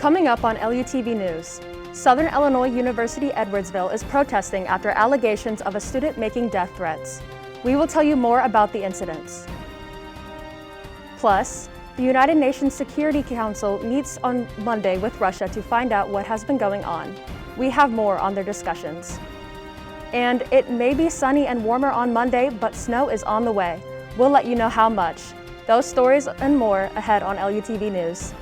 Coming up on LUTV News, Southern Illinois University Edwardsville is protesting after allegations of a student making death threats. We will tell you more about the incidents. Plus, the United Nations Security Council meets on Monday with Russia to find out what has been going on. We have more on their discussions. And it may be sunny and warmer on Monday, but snow is on the way. We'll let you know how much. Those stories and more ahead on LUTV News.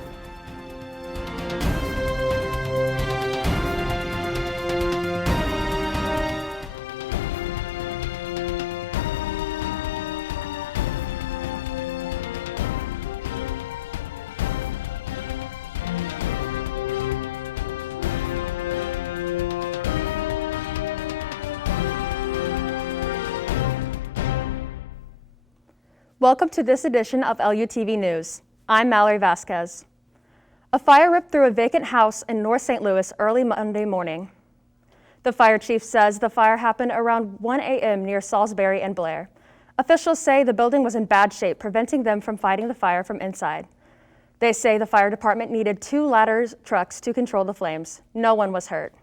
Welcome to this edition of LUTV News. I'm Mallory Vasquez. A fire ripped through a vacant house in North St. Louis early Monday morning. The fire chief says the fire happened around 1 a.m. near Salisbury and Blair. Officials say the building was in bad shape, preventing them from fighting the fire from inside. They say the fire department needed 2 ladder trucks to control the flames. No one was hurt.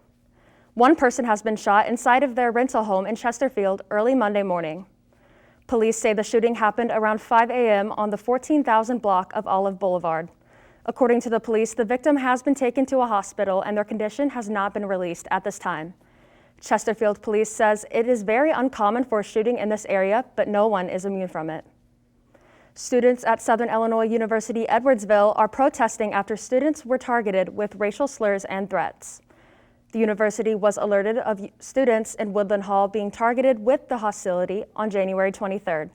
One person has been shot inside of their rental home in Chesterfield early Monday morning. Police say the shooting happened around 5 a.m. on the 14,000 block of Olive Boulevard. According to the police, the victim has been taken to a hospital and their condition has not been released at this time. Chesterfield police says it is very uncommon for a shooting in this area, but no one is immune from it. Students at Southern Illinois University Edwardsville are protesting after students were targeted with racial slurs and threats. The university was alerted of students in Woodland Hall being targeted with the hostility on January 23rd.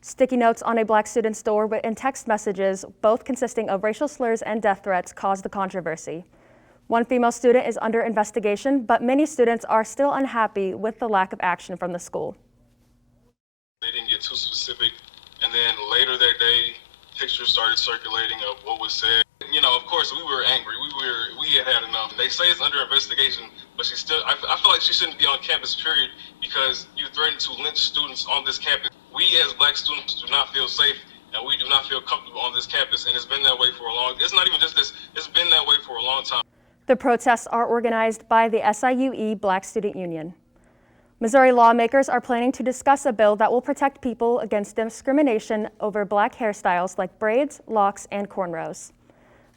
Sticky notes on a black student's door and text messages, both consisting of racial slurs and death threats, caused the controversy. One female student is under investigation, but many students are still unhappy with the lack of action from the school. They didn't get too specific, and then later that day, pictures started circulating of what was said. You know, of course, we were angry. We had enough. They say it's under investigation, but I feel like she shouldn't be on campus, period, because you threatened to lynch students on this campus. We as black students do not feel safe, and we do not feel comfortable on this campus, and it's been that way for a long, it's not even just this, it's been that way for a long time. The protests are organized by the SIUE Black Student Union. Missouri lawmakers are planning to discuss a bill that will protect people against discrimination over black hairstyles like braids, locks, and cornrows.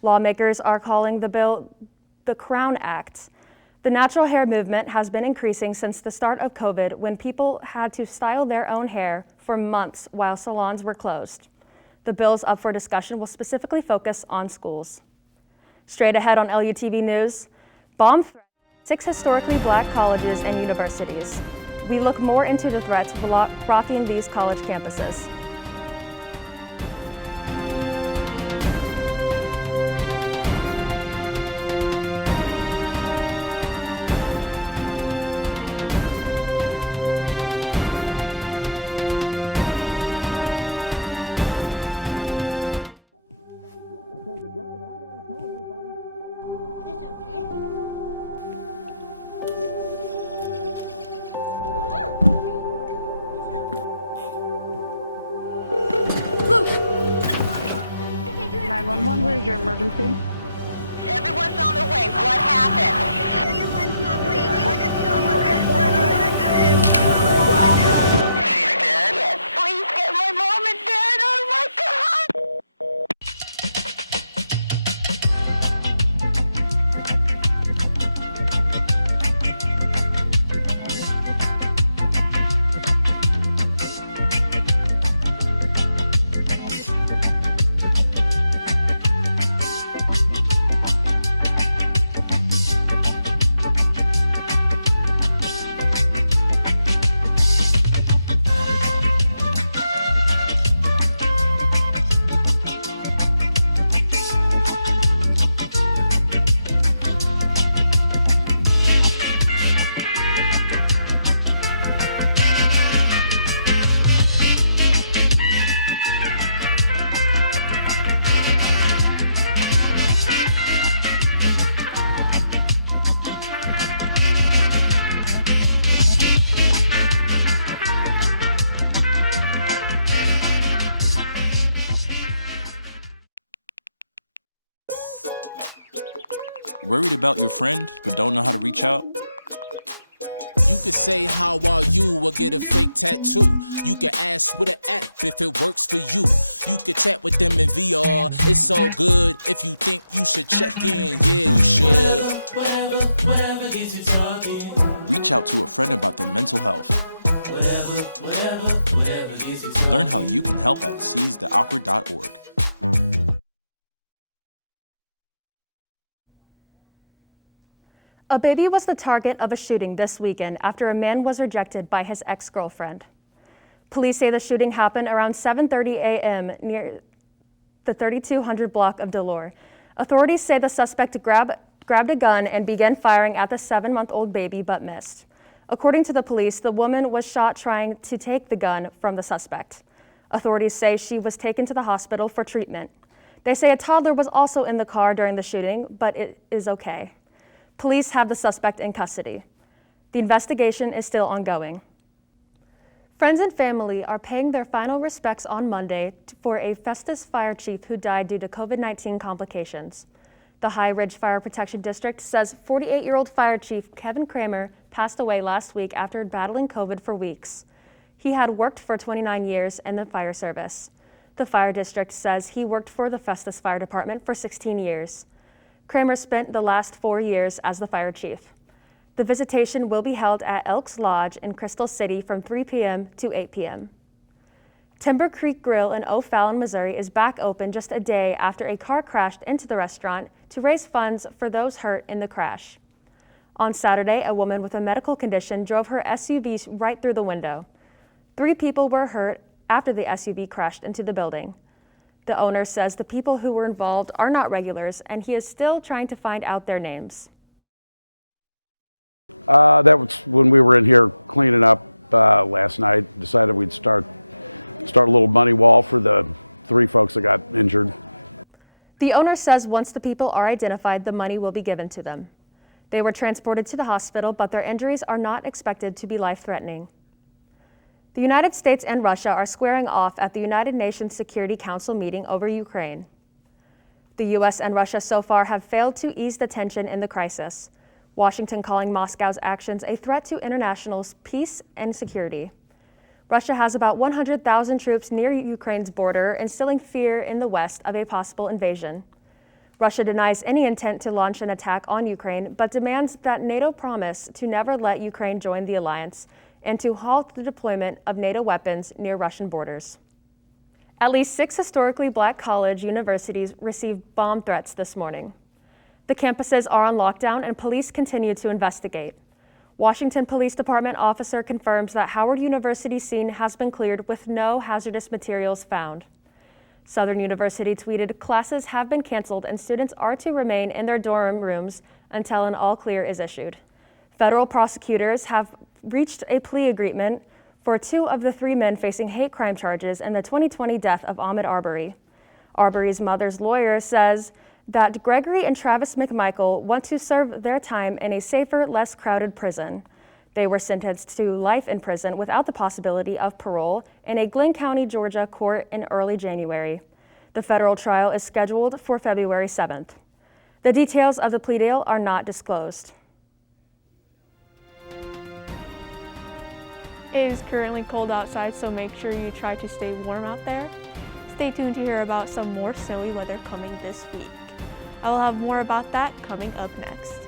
Lawmakers are calling the bill the Crown Act. The natural hair movement has been increasing since the start of COVID, when people had to style their own hair for months while salons were closed. The bills up for discussion will specifically focus on schools. Straight ahead on LUTV News, bomb threats at 6 historically black colleges and universities. We look more into the threats rocking these college campuses. Worried about your friend and don't know how to reach out? You can say I want you, or get a fake tattoo. You can ask for the app if it works for you. You can chat with them in VR. It's all good if you think you should keep doing it. Whatever gets you talking. Whatever gets you talking. A baby was the target of a shooting this weekend after a man was rejected by his ex-girlfriend. Police say the shooting happened around 7:30 a.m. near the 3200 block of Delore. Authorities say the suspect grabbed a gun and began firing at the 7-month-old baby but missed. According to the police, the woman was shot trying to take the gun from the suspect. Authorities say she was taken to the hospital for treatment. They say a toddler was also in the car during the shooting, but it is okay. Police have the suspect in custody. The investigation is still ongoing. Friends and family are paying their final respects on Monday for a Festus fire chief who died due to COVID-19 complications. The High Ridge Fire Protection District says 48-year-old fire chief Kevin Kramer passed away last week after battling COVID for weeks. He had worked for 29 years in the fire service. The fire district says he worked for the Festus Fire Department for 16 years. Kramer spent the last 4 years as the fire chief. The visitation will be held at Elks Lodge in Crystal City from 3 p.m. to 8 p.m. Timber Creek Grill in O'Fallon, Missouri is back open just a day after a car crashed into the restaurant to raise funds for those hurt in the crash. On Saturday, a woman with a medical condition drove her SUV right through the window. 3 people were hurt after the SUV crashed into the building. The owner says the people who were involved are not regulars, and he is still trying to find out their names. That was when we were in here cleaning up last night. Decided we'd start a little money wall for the 3 folks that got injured. The owner says once the people are identified, the money will be given to them. They were transported to the hospital, but their injuries are not expected to be life-threatening. The United States and Russia are squaring off at the United Nations Security Council meeting over Ukraine. The U.S. and Russia so far have failed to ease the tension in the crisis, Washington calling Moscow's actions a threat to international peace and security. Russia has about 100,000 troops near Ukraine's border, instilling fear in the West of a possible invasion. Russia denies any intent to launch an attack on Ukraine, but demands that NATO promise to never let Ukraine join the alliance and to halt the deployment of NATO weapons near Russian borders. At least 6 historically black college universities received bomb threats this morning. The campuses are on lockdown and police continue to investigate. Washington Police Department officer confirms that Howard University scene has been cleared with no hazardous materials found. Southern University tweeted, "Classes have been canceled and students are to remain in their dorm rooms until an all clear is issued." Federal prosecutors have reached a plea agreement for 2 of the 3 men facing hate crime charges in the 2020 death of Ahmaud Arbery. Arbery's mother's lawyer says that Gregory and Travis McMichael want to serve their time in a safer, less crowded prison. They were sentenced to life in prison without the possibility of parole in a Glynn County, Georgia court in early January. The federal trial is scheduled for February 7th. The details of the plea deal are not disclosed. It is currently cold outside, so make sure you try to stay warm out there. Stay tuned to hear about some more snowy weather coming this week. I will have more about that coming up next.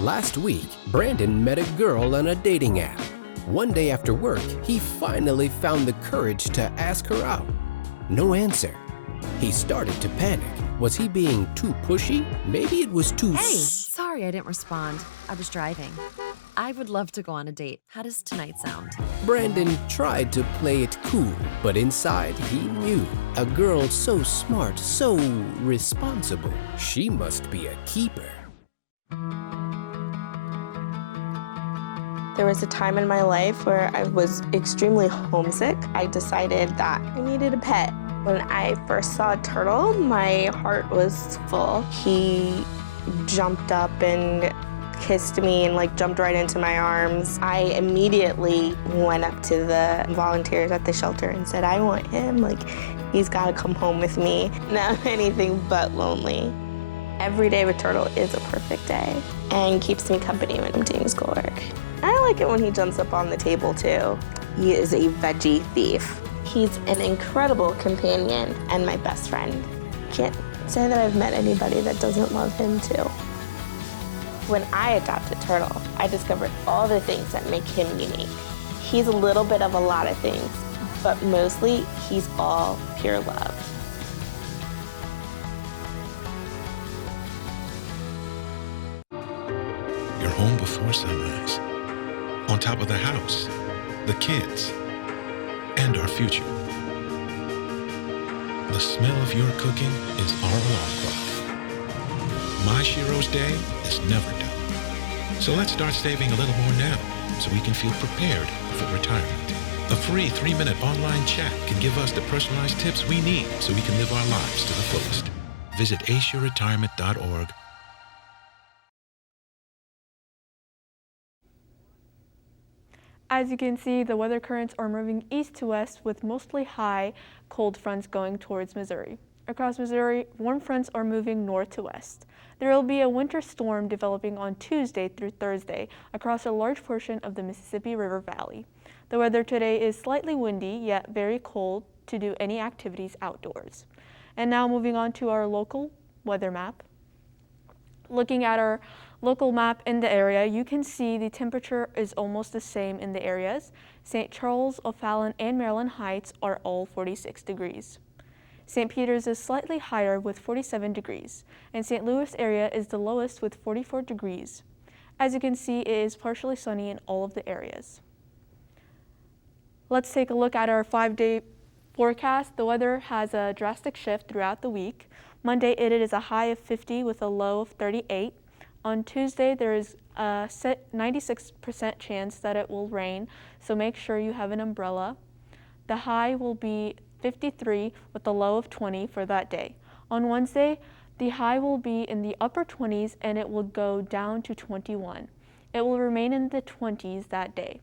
Last week, Brandon met a girl on a dating app. One day after work, he finally found the courage to ask her out. No answer. He started to panic. Was he being too pushy? Maybe it was too... Hey, sorry I didn't respond. I was driving. I would love to go on a date. How does tonight sound? Brandon tried to play it cool, but inside he knew. A girl so smart, so responsible. She must be a keeper. There was a time in my life where I was extremely homesick. I decided that I needed a pet. When I first saw a turtle, my heart was full. He jumped up and kissed me and like jumped right into my arms. I immediately went up to the volunteers at the shelter and said, I want him, like he's gotta come home with me. Now anything but lonely. Every day with Turtle is a perfect day and keeps me company when I'm doing schoolwork. I like it when he jumps up on the table too. He is a veggie thief. He's an incredible companion and my best friend. Can't say that I've met anybody that doesn't love him too. When I adopted Turtle, I discovered all the things that make him unique. He's a little bit of a lot of things, but mostly he's all pure love. You're home before sunrise, on top of the house, the kids, and our future. The smell of your cooking is our alarm clock. My Shiro's day is never done. So let's start saving a little more now so we can feel prepared for retirement. A free 3-minute online chat can give us the personalized tips we need so we can live our lives to the fullest. Visit aceyourretirement.org. As you can see, the weather currents are moving east to west with mostly high cold fronts going towards Missouri. Across Missouri, warm fronts are moving north to west. There will be a winter storm developing on Tuesday through Thursday across a large portion of the Mississippi River Valley. The weather today is slightly windy, yet very cold to do any activities outdoors. And now moving on to our local weather map. Looking at our local map in the area, you can see the temperature is almost the same in the areas. St. Charles, O'Fallon, and Maryland Heights are all 46 degrees. St. Peter's is slightly higher with 47 degrees, and St. Louis area is the lowest with 44 degrees. As you can see, it is partially sunny in all of the areas. Let's take a look at our 5-day forecast. The weather has a drastic shift throughout the week. Monday, it is a high of 50 with a low of 38. On Tuesday, there is a 96% chance that it will rain, so make sure you have an umbrella. The high will be 53 with a low of 20 for that day. On Wednesday, the high will be in the upper 20s and it will go down to 21. It will remain in the 20s that day.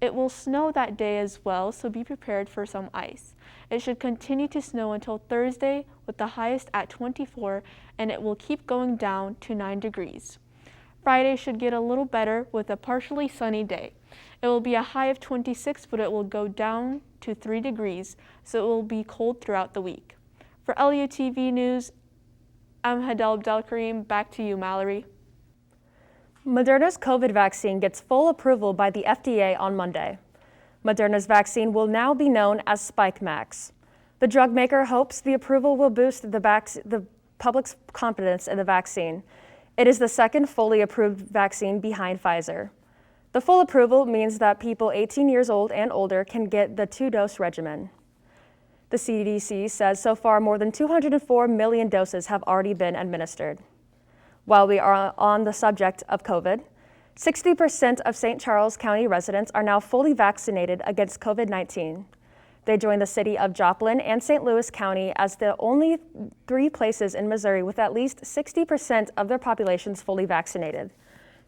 It will snow that day as well, so be prepared for some ice. It should continue to snow until Thursday with the highest at 24, and it will keep going down to 9 degrees. Friday should get a little better with a partially sunny day. It will be a high of 26, but it will go down to 3 degrees, so it will be cold throughout the week. For LUTV News, I'm Hadel Abdelkarim. Back to you, Mallory. Moderna's COVID vaccine gets full approval by the FDA on Monday. Moderna's vaccine will now be known as SpikeMax. The drug maker hopes the approval will boost the public's confidence in the vaccine. It is the second fully approved vaccine behind Pfizer. The full approval means that people 18 years old and older can get the 2-dose regimen. The CDC says so far more than 204 million doses have already been administered. While we are on the subject of COVID, 60% of St. Charles County residents are now fully vaccinated against COVID-19. They join the city of Joplin and St. Louis County as the only 3 places in Missouri with at least 60% of their populations fully vaccinated.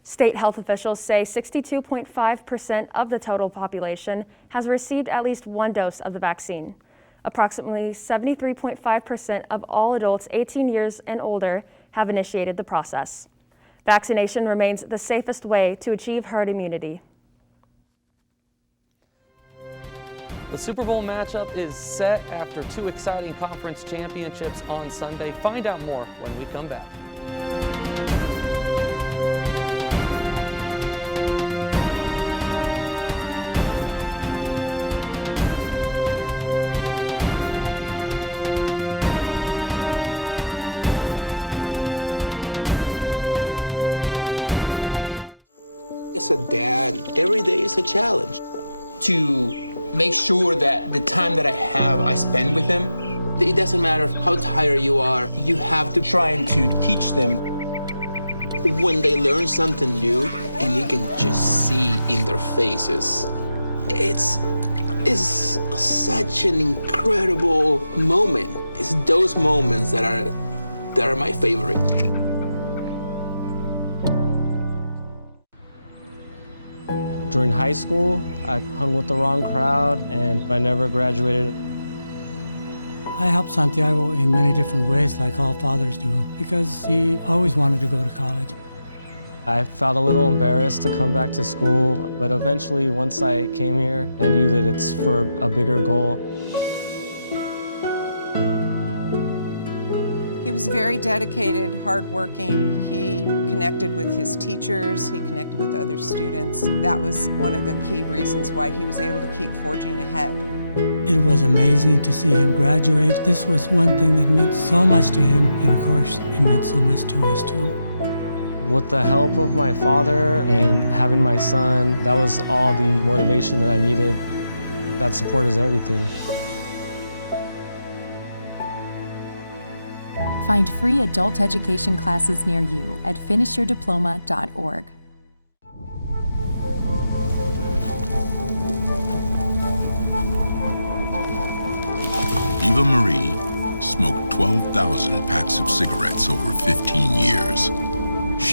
State health officials say 62.5% of the total population has received at least 1 dose of the vaccine. Approximately 73.5% of all adults 18 years and older have initiated the process. Vaccination remains the safest way to achieve herd immunity. The Super Bowl matchup is set after 2 exciting conference championships on Sunday. Find out more when we come back.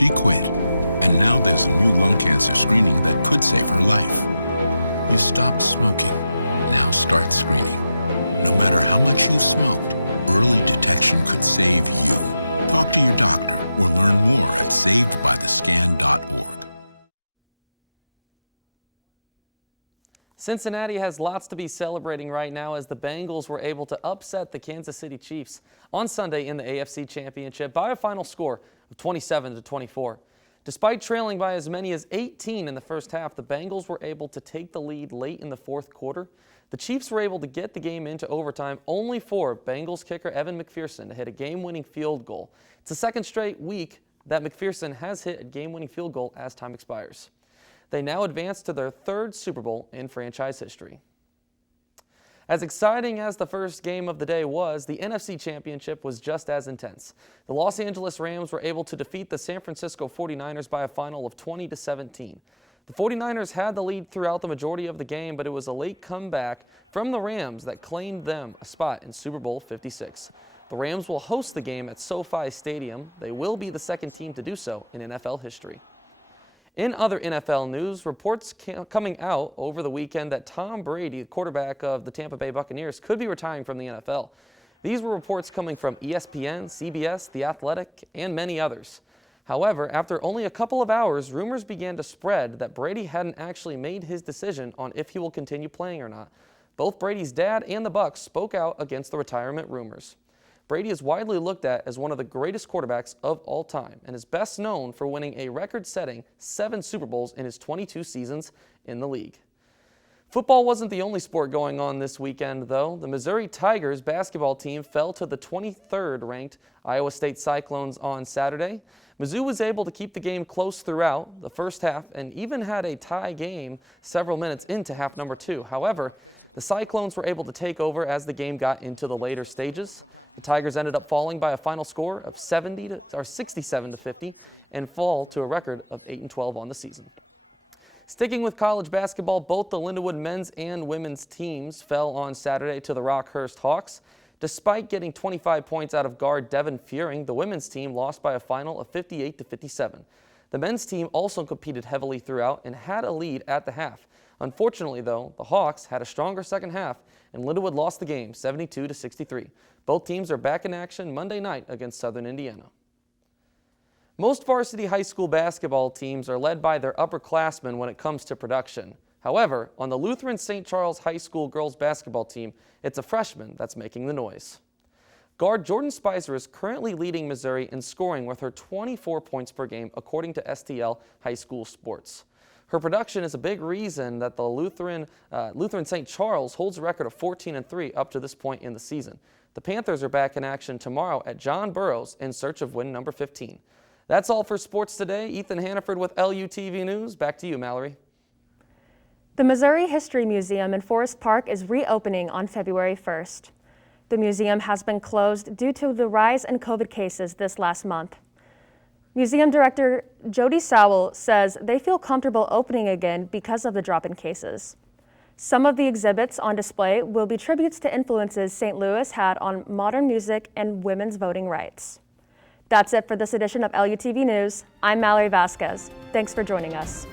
quit. And now there's no more cancer screening that could save your life. Stop smoking. Now start spraying. The better than laser smoke. Early detection can save you. Talk to your doctor. Learn more at savedbyscam.org. Cincinnati has lots to be celebrating right now as the Bengals were able to upset the Kansas City Chiefs on Sunday in the AFC Championship by a final score of 27-24. Despite trailing by as many as 18 in the first half, the Bengals were able to take the lead late in the fourth quarter. The Chiefs were able to get the game into overtime only for Bengals kicker Evan McPherson to hit a game-winning field goal. It's the second straight week that McPherson has hit a game-winning field goal as time expires. They now advance to their third Super Bowl in franchise history. As exciting as the first game of the day was, the NFC Championship was just as intense. The Los Angeles Rams were able to defeat the San Francisco 49ers by a final of 20-17. The 49ers had the lead throughout the majority of the game, but it was a late comeback from the Rams that claimed them a spot in Super Bowl 56. The Rams will host the game at SoFi Stadium. They will be the second team to do so in NFL history. In other NFL news, reports coming out over the weekend that Tom Brady, the quarterback of the Tampa Bay Buccaneers, could be retiring from the NFL. These were reports coming from ESPN, CBS, The Athletic, and many others. However, after only a couple of hours, rumors began to spread that Brady hadn't actually made his decision on if he will continue playing or not. Both Brady's dad and the Bucs spoke out against the retirement rumors. Brady is widely looked at as one of the greatest quarterbacks of all time and is best known for winning a record-setting 7 Super Bowls in his 22 seasons in the league. Football wasn't the only sport going on this weekend, though. The Missouri Tigers basketball team fell to the 23rd-ranked Iowa State Cyclones on Saturday. Mizzou was able to keep the game close throughout the first half and even had a tie game several minutes into half number 2. However, the Cyclones were able to take over as the game got into the later stages. The Tigers ended up falling by a final score of 67-50 and fall to a record of 8-12 on the season. Sticking with college basketball, both the Lindenwood men's and women's teams fell on Saturday to the Rockhurst Hawks. Despite getting 25 points out of guard Devin Fearing, the women's team lost by a final of 58-57. The men's team also competed heavily throughout and had a lead at the half. Unfortunately, though, the Hawks had a stronger second half, and Lindenwood lost the game 72-63. Both teams are back in action Monday night against Southern Indiana. Most varsity high school basketball teams are led by their upperclassmen when it comes to production. However, on the Lutheran St. Charles High School girls basketball team, it's a freshman that's making the noise. Guard Jordan Spicer is currently leading Missouri in scoring with her 24 points per game, according to STL High School Sports. Her production is a big reason that the Lutheran St. Charles holds a record of 14-3 up to this point in the season. The Panthers are back in action tomorrow at John Burroughs in search of win number 15. That's all for sports today. Ethan Hannaford with LUTV News. Back to you, Mallory. The Missouri History Museum in Forest Park is reopening on February 1st. The museum has been closed due to the rise in COVID cases this last month. Museum Director Jody Sowell says they feel comfortable opening again because of the drop in cases. Some of the exhibits on display will be tributes to influences St. Louis had on modern music and women's voting rights. That's it for this edition of LUTV News. I'm Mallory Vasquez. Thanks for joining us.